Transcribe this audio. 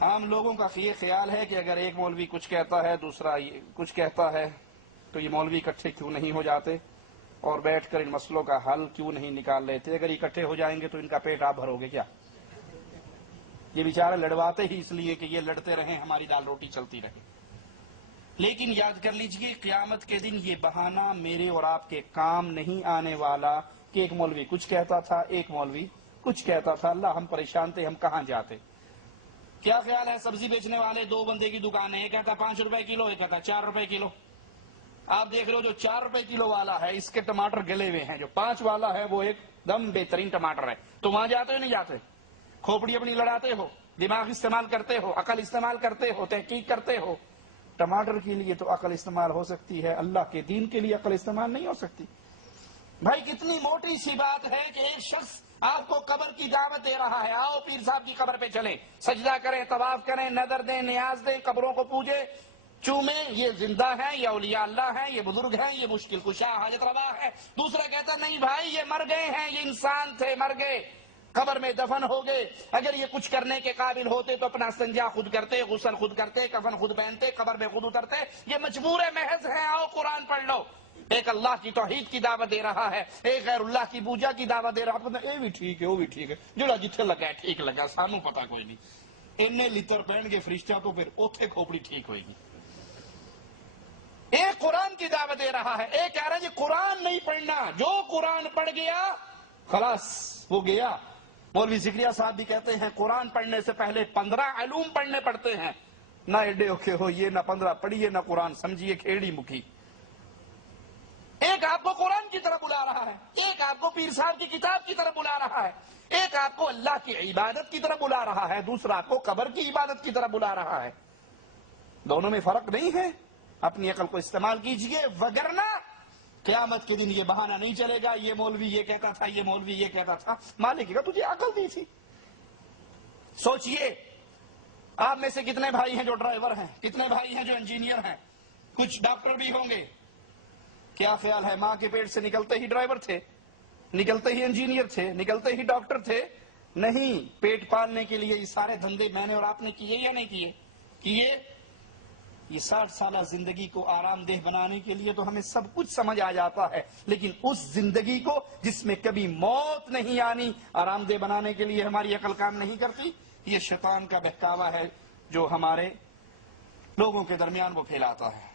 عام لوگوں کا یہ خیال ہے کہ اگر ایک مولوی کچھ کہتا ہے دوسرا کچھ کہتا ہے تو یہ مولوی اکٹھے کیوں نہیں ہو جاتے اور بیٹھ کر ان مسئلوں کا حل کیوں نہیں نکال لیتے؟ اگر اکٹھے ہو جائیں گے تو ان کا پیٹ آپ بھرو گے کیا؟ یہ بیچارے لڑواتے ہی اس لیے کہ یہ لڑتے رہیں، ہماری دال روٹی چلتی رہے۔ لیکن یاد کر لیجئے قیامت کے دن یہ بہانہ میرے اور آپ کے کام نہیں آنے والا کہ ایک مولوی کچھ کہتا تھا ایک مولوی کچھ کہتا تھا۔ اللہ ہم پریشان تھے، ہم کہاں جاتے؟ کیا خیال ہے سبزی بیچنے والے دو بندے کی دکان ہے، ایک کہتا 5 روپے کلو، ایک کہتا 4 روپے کلو۔ آپ دیکھ رہے ہو جو 4 روپے کلو والا ہے اس کے ٹماٹر گلے ہوئے ہیں، جو 5 والا ہے وہ ایک دم بہترین ٹماٹر ہے، تو وہاں جاتے ہو نہیں جاتے؟ کھوپڑی اپنی لڑاتے ہو، دماغ استعمال کرتے ہو، عقل استعمال کرتے ہو، تحقیق کرتے ہو۔ ٹماٹر کے لیے تو عقل استعمال ہو سکتی ہے، اللہ کے دین کے لیے عقل استعمال نہیں ہو سکتی۔ بھائی کتنی موٹی سی بات ہے کہ ایک شخص آپ کو قبر کی دعوت دے رہا ہے، آؤ پیر صاحب کی قبر پہ چلیں، سجدہ کریں، طواف کریں، نظر دیں، نیاز دیں، قبروں کو پوجیں، چومیں، یہ زندہ ہیں، یہ اولیاء اللہ ہیں، یہ بزرگ ہیں، یہ مشکل کشا حاجت روا ہے۔ دوسرا کہتا نہیں بھائی یہ مر گئے ہیں، یہ انسان تھے، مر گئے، قبر میں دفن ہو گئے، اگر یہ کچھ کرنے کے قابل ہوتے تو اپنا استنجا خود کرتے، غسل خود کرتے، کفن خود پہنتے، قبر میں خود اترتے، یہ مجبور محض ہیں، آؤ قرآن پڑھ لو۔ ایک اللہ کی توحید کی دعوت دے رہا ہے، ایک غیر اللہ کی پوجا کی دعوت دے رہا ہے۔ یہ بھی ٹھیک ہے وہ بھی ٹھیک ہے، جڑا جتھے لگا ہے ٹھیک لگا، سانو پتا کوئی نہیں، انہیں لتر پہن کے فرشتہ تو پھر اوتھے کھوپڑی ٹھیک ہوئے گی۔ ایک قرآن کی دعوت دے رہا ہے، ایک کہہ رہا ہے جی قرآن نہیں پڑھنا، جو قرآن پڑھ گیا خلاص وہ گیا۔ مولوی زکریا صاحب بھی کہتے ہیں قرآن پڑھنے سے پہلے 15 علوم پڑھنے پڑتے ہیں، نہ ایڈے اوکھے ہو یہ، نہ 15 پڑھیے، نہ قرآن سمجھیے، کھیڑی مکھی۔ ایک آپ کو قرآن کی طرف بلا رہا ہے، ایک آپ کو پیر صاحب کی کتاب کی طرف بلا رہا ہے، ایک آپ کو اللہ کی عبادت کی طرف بلا رہا ہے، دوسرا آپ کو قبر کی عبادت کی طرف بلا رہا ہے۔ دونوں میں فرق نہیں ہے، اپنی عقل کو استعمال کیجئے، وگرنہ قیامت کے دن یہ بہانہ نہیں چلے گا یہ مولوی یہ کہتا تھا، یہ مولوی یہ کہتا تھا۔ مالک کا تجھے عقل دی تھی؟ سوچئے آپ میں سے کتنے بھائی ہیں جو ڈرائیور ہیں، کتنے بھائی ہیں جو انجینئر ہیں، کچھ ڈاکٹر بھی ہوں گے۔ کیا خیال ہے ماں کے پیٹ سے نکلتے ہی ڈرائیور تھے، نکلتے ہی انجینئر تھے، نکلتے ہی ڈاکٹر تھے؟ نہیں، پیٹ پالنے کے لیے یہ سارے دھندے میں نے اور آپ نے کیے یا نہیں کیے؟ کیے۔ یہ 60 سالہ زندگی کو آرام دہ بنانے کے لیے تو ہمیں سب کچھ سمجھ آ جاتا ہے، لیکن اس زندگی کو جس میں کبھی موت نہیں آنی آرام دہ بنانے کے لیے ہماری عقل کام نہیں کرتی۔ یہ شیطان کا بہکاوا ہے جو ہمارے لوگوں کے درمیان وہ پھیلاتا ہے۔